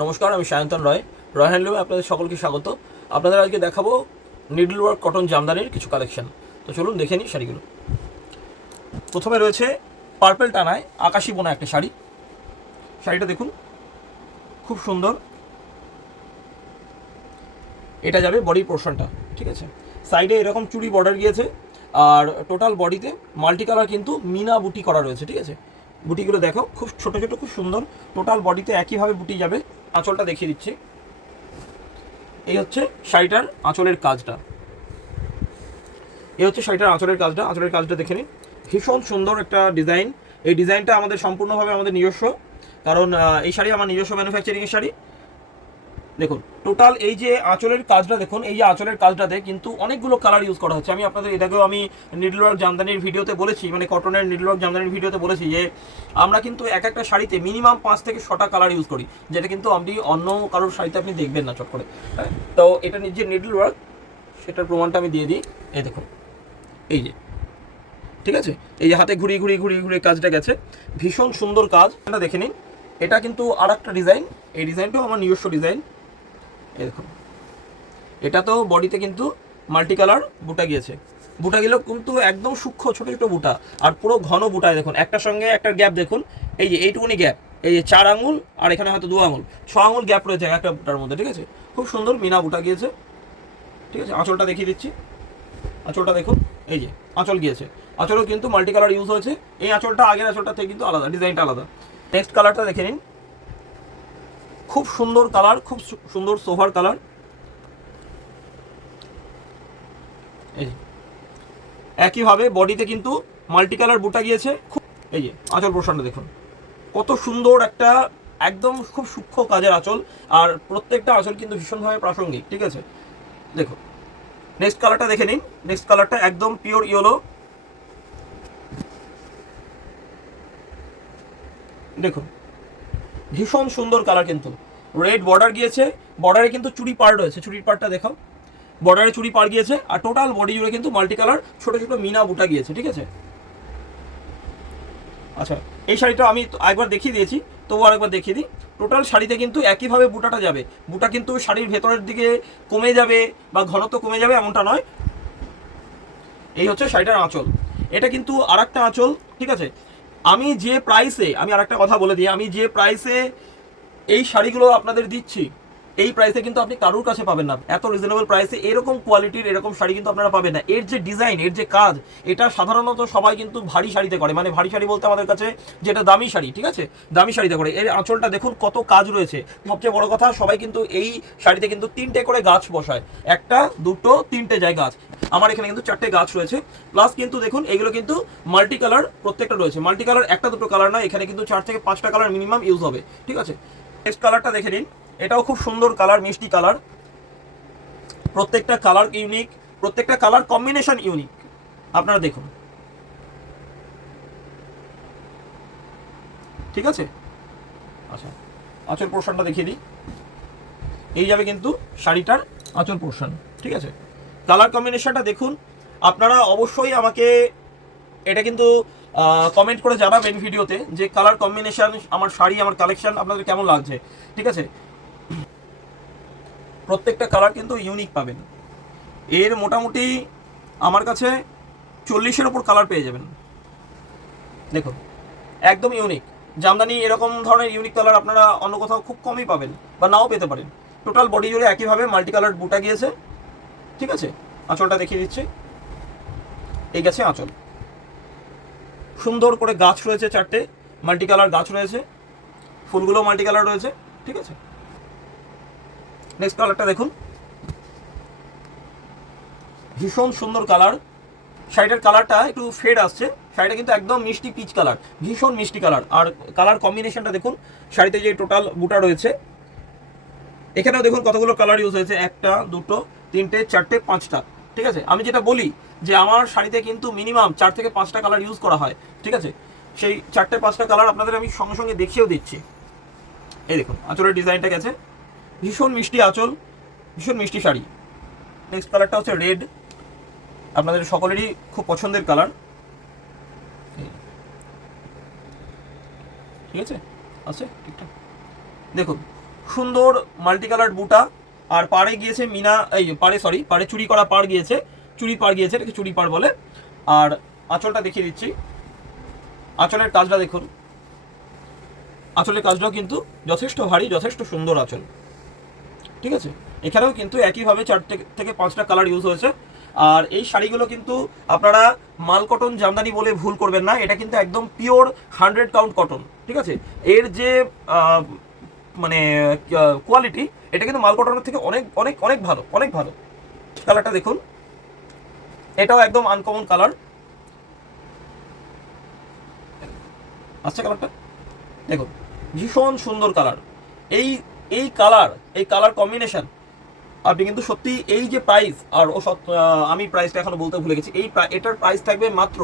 নমস্কার, আমি সায়ন্তন রয়। রয় হ্যান্ডলুমে আপনাদের সকলকে স্বাগত। আপনাদের আজকে দেখাবো নিডল ওয়ার্ক কটন জামদানির কিছু কালেকশন। তো চলুন দেখে নিই শাড়িগুলো। প্রথমে রয়েছে পার্পেল টানায় আকাশি বোনা একটা শাড়ি। শাড়িটা দেখুন, খুব সুন্দর। এটা যাবে বডি পোর্শনটা, ঠিক আছে। সাইডে এরকম চুড়ি বর্ডার গিয়েছে, আর টোটাল বডিতে মাল্টি কালার কিন্তু মিনা বুটি করা রয়েছে, ঠিক আছে। বুটিগুলো দেখো, খুব ছোট ছোট, খুব সুন্দর। টোটাল বডিতে একইভাবে বুটি যাবে। আঁচলটা দেখিয়ে দিচ্ছি। এই হচ্ছে শাড়িটার আঁচলের কাজটা। এই হচ্ছে শাড়িটার আঁচলের কাজটা। আঁচলের কাজটা দেখে নিন, ভীষণ সুন্দর একটা ডিজাইন। এই ডিজাইনটা আমাদের সম্পূর্ণভাবে আমাদের নিজস্ব, কারণ এই শাড়ি আমার নিজস্ব ম্যানুফ্যাকচারিংয়ের শাড়ি। দেখুন টোটাল এই যে আঁচলের কাজটা দেখুন, এই যে আঁচলের কাজটাতে কিন্তু অনেকগুলো কালার ইউজ করা হচ্ছে। আমি আপনাদের এটাকেও আমি নিডল ওয়ার্ক জামদানির ভিডিওতে বলেছি, মানে কটনের নিডল ওয়ার্ক জামদানির ভিডিওতে বলেছি যে আমরা কিন্তু এক একটা শাড়িতে মিনিমাম 5 থেকে 6টা কালার ইউজ করি, যেটা কিন্তু আপনি অন্য কারোর শাড়িতে আপনি দেখবেন না চট করে। তো এটা যে নিডল ওয়ার্ক, সেটার প্রমাণটা আমি দিয়ে দিই। এই দেখুন, এই যে, ঠিক আছে, এই যে হাতে ঘুরিয়ে ঘুরিয়ে ঘুরিয়ে ঘুরিয়ে কাজটা গেছে, ভীষণ সুন্দর কাজ। এটা দেখে নিন, এটা কিন্তু আর একটা ডিজাইন। এই ডিজাইনটাও আমার নিজস্ব ডিজাইন। এই দেখুন, এটা তো বডিতে কিন্তু মাল্টি কালার বুটা গিয়েছে। বুটাগুলো কিন্তু একদম সূক্ষ্ম ছোট ছোট বুটা, আর পুরো ঘন বুটায় দেখুন, একটার সঙ্গে একটা গ্যাপ দেখুন। এই যে এইটুকুনি গ্যাপ, এই যে 4 আঙুল, আর এখানে হয়তো 2 আঙুল, 6 আঙুল গ্যাপ রয়েছে একটা বুটার মধ্যে, ঠিক আছে। খুব সুন্দর মিনা বুটা গিয়েছে, ঠিক আছে। আঁচলটা দেখিয়ে দিচ্ছি। আঁচলটা দেখুন, এই যে আঁচল গিয়েছে। আঁচলও কিন্তু মাল্টি কালার ইউজ হয়েছে। এই আঁচলটা আগের আঁচলটা থেকে কিন্তু আলাদা, ডিজাইনটা আলাদা। নেক্সট কালারটা দেখে নিন, খুব সুন্দর কালার, খুব সুন্দর সোভার কালার। এই একইভাবে বডিতে কিন্তু মাল্টি কালার বুটা গিয়েছে। এই যে আঁচল পোর্শনটা দেখুন, কত সুন্দর একটা, একদম খুব সূক্ষ্ম কাজের আঁচল, আর প্রত্যেকটা আঁচল কিন্তু ভীষণভাবে প্রাসঙ্গিক, ঠিক আছে। দেখুন নেক্সট কালারটা দেখে নিন। নেক্সট কালারটা একদম পিওর ইয়েলো। দেখুন ভীষণ সুন্দর কালার, কিন্তু রেড বর্ডার গিয়েছে। বর্ডারে কিন্তু চুড়ি পার রয়েছে, চুড়ির পারটা দেখাও। বর্ডারে চুড়ি পার গিয়েছে, আর টোটাল বডি জুড়ে কিন্তু মাল্টি কালার ছোট ছোট মিনা বুটা গিয়েছে, ঠিক আছে। আচ্ছা, এই শাড়িটা আমি একবার দেখিয়ে দিয়েছি, তবু আরেকবার দেখিয়ে দিই। টোটাল শাড়িতে কিন্তু একইভাবে বুটাটা যাবে। বুটা কিন্তু শাড়ির ভেতরের দিকে কমে যাবে বা ঘনত্ব কমে যাবে এমনটা নয়। এই হচ্ছে শাড়িটার আঁচল। এটা কিন্তু আর একটা আঁচল, ঠিক আছে। আমি যে প্রাইসে, আমি আর একটা কথা বলে দিই, আমি যে প্রাইসে এই শাড়িগুলো আপনাদের দিচ্ছি, এই প্রাইসে কিন্তু আপনি কারোর কাছে পাবেন না। এত রিজনেবল প্রাইসে এরকম কোয়ালিটির এরকম শাড়ি কিন্তু আপনারা পাবেন না। এর যে ডিজাইন, এর যে কাজ, এটা সাধারণত সবাই কিন্তু ভারী শাড়িতে করে, মানে ভারী শাড়ি বলতে আমাদের কাছে যেটা দামি শাড়ি, ঠিক আছে, দামি শাড়িতে করে। এর আঁচলটা দেখুন কত কাজ রয়েছে। সবচেয়ে বড় কথা, সবাই কিন্তু এই শাড়িতে কিন্তু 3টে করে গাছ বসায়, 1টা 2টো 3টে যায় গাছ। আমার এখানে কিন্তু 4টে গাছ রয়েছে। প্লাস কিন্তু দেখুন এগুলো কিন্তু মাল্টি কালার প্রত্যেকটা রয়েছে। মাল্টি কালার 1টা 2টো কালার নয়, এখানে কিন্তু 4 থেকে 5টা কালার মিনিমাম ইউজ হবে, ঠিক আছে। নেক্সট কালারটা দেখে নিন, এটাও খুব সুন্দর কালার, মিষ্টি কালার। প্রত্যেকটা কালার ইউনিক, প্রত্যেকটা কালার কম্বিনেশন ইউনিক। আপনারা দেখুন, ঠিক আছে। আচ্ছা, আঁচল পোর্শনটা দেখিয়ে দিই। এই যাবে কিন্তু শাড়িটার আঁচল পোর্শন, ঠিক আছে। কালার কম্বিনেশনটা দেখুন। আপনারা অবশ্যই আমাকে এটা কিন্তু কমেন্ট করে জানাবেন ভিডিওতে যে কালার কম্বিনেশন, আমার শাড়ি, আমার কালেকশন আপনাদের কেমন লাগছে, ঠিক আছে। প্রত্যেকটা কালার কিন্তু ইউনিক পাবেন। এর মোটামুটি আমার কাছে 40-এর ওপর কালার পেয়ে যাবেন। দেখুন একদম ইউনিক জামদানি, এরকম ধরনের ইউনিক কালার আপনারা অন্য কোথাও খুব কমই পাবেন বা নাও পেতে পারেন। টোটাল বডি জুড়ে একইভাবে মাল্টি কালার বুটা গিয়েছে, ঠিক আছে। আঁচলটা দেখিয়ে দিচ্ছি। এই গেছে আঁচল, সুন্দর করে গাছ রয়েছে, 4টে মাল্টি কালার গাছ রয়েছে, ফুলগুলো মাল্টি কালার রয়েছে, ঠিক আছে। নেক্সট কালারটা দেখুন, ভীষণ সুন্দর কালার। শাড়িটার কালারটা একটু ফেড আসছে, শাড়িটা কিন্তু একদম মিষ্টি পিচ কালার, ভীষণ মিষ্টি কালার। আর কালার কম্বিনেশনটা দেখুন, শাড়িতে যে টোটাল বুটা রয়েছে, এখানেও দেখুন কতগুলো কালার ইউজ হয়েছে, 1টা 2টো 3টে 4টে 5টা, ঠিক আছে। আমি যেটা বলি যে আমার শাড়িতে কিন্তু মিনিমাম 4 থেকে 5টা কালার ইউজ করা হয়, ঠিক আছে। সেই 4টে 5টা কালার আপনাদের আমি সঙ্গে সঙ্গে দেখিয়েও দিচ্ছি। এই দেখুন আঁচলের ডিজাইনটা গেছে, ভীষণ মিষ্টি আঁচল, ভীষণ মিষ্টি শাড়ি। নেক্সট কালারটা হচ্ছে রেড, আপনাদের সকলেরই খুব পছন্দের কালার, ঠিক আছে। আছে ঠিকঠাক। দেখুন সুন্দর মাল্টি কালার বুটা, আর পাড়ে গিয়েছে মিনা, এই পাড়ে চুরি করা পাড় গিয়েছে, চুরি পাড় গিয়েছে, এটাকে চুরি পাড় বলে। আর আঁচলটা দেখিয়ে দিচ্ছি, আঁচলের কাজটা দেখুন, আঁচলের কাজটাও কিন্তু যথেষ্ট ভারী, যথেষ্ট সুন্দর আঁচল, ঠিক আছে। এখানেও কিন্তু একইভাবে 4 থেকে 5টা কালার ইউজ হয়েছে। আর এই শাড়িগুলো কিন্তু আপনারা মাল কটন জামদানি বলে ভুল করবেন না, এটা কিন্তু একদম পিওর 100 কাউন্ট কটন, ঠিক আছে। এর যে মানে কোয়ালিটি, এটা কিন্তু মাল কটনের থেকে অনেক অনেক অনেক ভালো, অনেক ভালো। কালারটা দেখুন, এটাও একদম আনকমন কালার আচ্ছা, কালারটা দেখুন, ভীষণ সুন্দর কালার। এই এই কালার কম্বিনেশন আপনি কিন্তু সত্যি, এই যে প্রাইস, আর আমি প্রাইসটা এখনো বলতে ভুলে গেছি, এটার প্রাইস থাকবে মাত্র,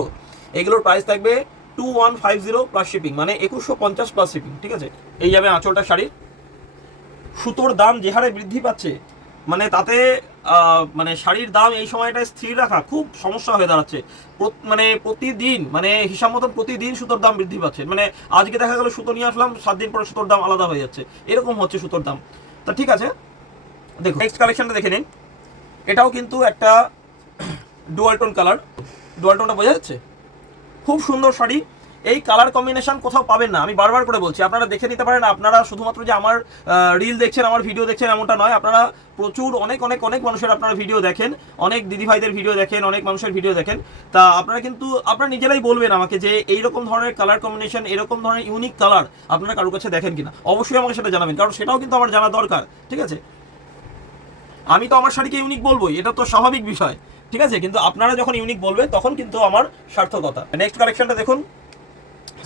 এগুলোর প্রাইস থাকবে 2150 প্লাস শিপিং, মানে 2150 প্লাস শিপিং, ঠিক আছে। এই যাবে আঁচলটা শাড়ির। সুতোর দাম যে হারে বৃদ্ধি পাচ্ছে, মানে তাতে মানে শাড়ির দাম এই সময়টায় স্থির রাখা খুব সমস্যা হয়ে দাঁড়াচ্ছে। মানে প্রতিদিন, মানে হিসাব মতন প্রতিদিন সুতোর দাম বৃদ্ধি পাচ্ছে। মানে আজকে দেখা গেল সুতো নিয়ে আসলাম, 7 দিন পরে সুতোর দাম আলাদা হয়ে যাচ্ছে, এরকম হচ্ছে সুতোর দাম। তা ঠিক আছে, দেখুন নেক্সট কালেকশনটা দেখে নিন। এটাও কিন্তু একটা ডুয়াল টোন কালার, ডুয়াল টোনটা বোঝা যাচ্ছে, খুব সুন্দর শাড়ি। এই কালার কম্বিনেশন কোথাও পাবেন না, আমি বারবার করে বলছি, আপনারা দেখে নিতে পারেন। আপনারা শুধুমাত্র যে আমার রিল দেখছেন, আমার ভিডিও দেখছেন এমনটা নয়, আপনারা প্রচুর অনেক অনেক অনেক মানুষের আপনারা ভিডিও দেখেন, অনেক দিদিভাইদের ভিডিও দেখেন, অনেক মানুষের ভিডিও দেখেন। তা আপনারা কিন্তু আপনারা নিজেরাই বলবেন আমাকে যে এইরকম ধরনের কালার কম্বিনেশন, এরকম ধরনের ইউনিক কালার আপনারা কারোর কাছে দেখেন কিনা, অবশ্যই আমাকে সেটা জানাবেন, কারণ সেটাও কিন্তু আমার জানা দরকার, ঠিক আছে। আমি তো আমার শাড়িকে ইউনিক বলবোই, এটা তো স্বাভাবিক বিষয়, ঠিক আছে, কিন্তু আপনারা যখন ইউনিক বলবেন তখন কিন্তু আমার সার্থকতা। নেক্সট কালেকশনটা দেখুন,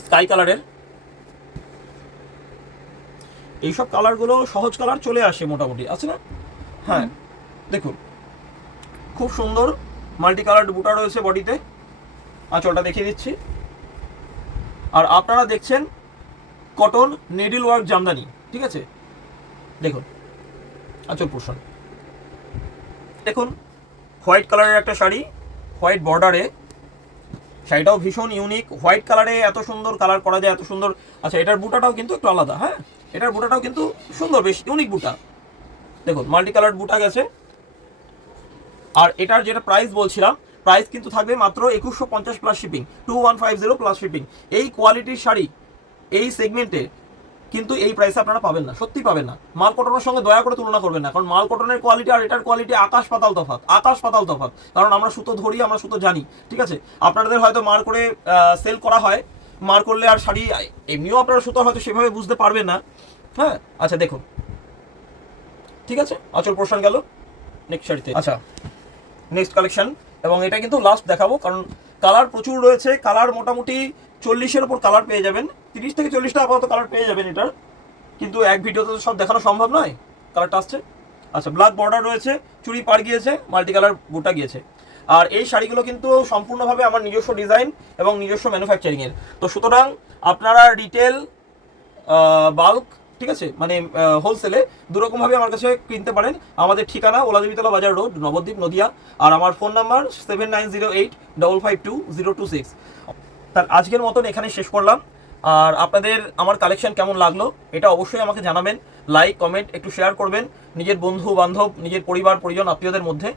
স্কাই কালারের। এইসব কালারগুলো সহজ কালার চলে আসে মোটামুটি, আছে না? হ্যাঁ, দেখুন খুব সুন্দর মাল্টি কালার বুটা রয়েছে বডিতে, আঁচলটা দেখিয়ে দিচ্ছি। আর আপনারা দেখছেন কটন নেডল ওয়ার্ক জামদানি, ঠিক আছে। দেখুন আঁচল পোর্শন দেখুন, হোয়াইট কালারের একটা শাড়ি, হোয়াইট বর্ডারে, শাড়িটাও ভীষণ ইউনিক। হোয়াইট কালারে এত সুন্দর কালার করা যায়, এত সুন্দর। আচ্ছা, এটার বুটাটাও কিন্তু একটু আলাদা, হ্যাঁ, এটার বুটাটাও কিন্তু সুন্দর, বেশ ইউনিক বুটা। দেখুন মাল্টি কালার বুটা গেছে। আর এটার যেটা প্রাইস বলছিলাম, প্রাইস কিন্তু থাকবে মাত্র 2150 প্লাস শিপিং, 2150 প্লাস শিপিং। এই কোয়ালিটির শাড়ি এই সেগমেন্টে কিন্তু এই প্রাইসে আপনারা পাবেন না, সত্যি পাবেন না। মাল কটনের সঙ্গে দয়া করে তুলনা করবেন না, কারণ মাল কটনের কোয়ালিটি আর এটার কোয়ালিটি আকাশ পাতাল তফাৎ, আকাশ পাতাল তফাৎ। কারণ আমরা সুতো ধরি, আমরা সুতো জানি, ঠিক আছে। আপনাদের হয়তো মার করে সেল করা হয়, মার করলে আর শাড়ি এমনিও আপনারা সুতো হয়তো সেভাবে বুঝতে পারবেন না, হ্যাঁ। আচ্ছা দেখুন, ঠিক আছে, আঁচল পোর্শন গেল। নেক্সট শাড়িতে, আচ্ছা নেক্সট কালেকশন, এবং এটা কিন্তু লাস্ট দেখাবো, কারণ কালার প্রচুর রয়েছে। কালার মোটামুটি 40-এর উপর কালার পেয়ে যাবেন, 30 থেকে 40টা আপাতত কালার পেয়ে যাবেন এটার, কিন্তু এক ভিডিওতে তো সব দেখানো সম্ভব নয়। কালারটা আসছে, আচ্ছা ব্ল্যাক বর্ডার রয়েছে, চুড়ি পাড় গিয়েছে, মাল্টি কালার বুটা গিয়েছে। আর এই শাড়িগুলো কিন্তু সম্পূর্ণভাবে আমার নিজস্ব ডিজাইন এবং নিজস্ব ম্যানুফ্যাকচারিংয়ের। তো সুতরাং আপনারা রিটেল, বাল্ক, ঠিক আছে, মানে হোলসেলে দুরকমভাবে আমার কাছে কিনতে পারেন। আমাদের ঠিকানা ওলাদেবীতলা বাজার রোড, নবদ্বীপ, নদিয়া। আর আমার ফোন নাম্বার 7908552026। তার আজকের মতন এখানে শেষ করলাম। আর আপনাদের আমার কালেকশন কেমন লাগলো এটা অবশ্যই আমাকে জানাবেন, লাইক কমেন্ট একটু শেয়ার করবেন নিজের বন্ধু বান্ধব, নিজের পরিবার পরিজন আত্মীয়দের মধ্যে।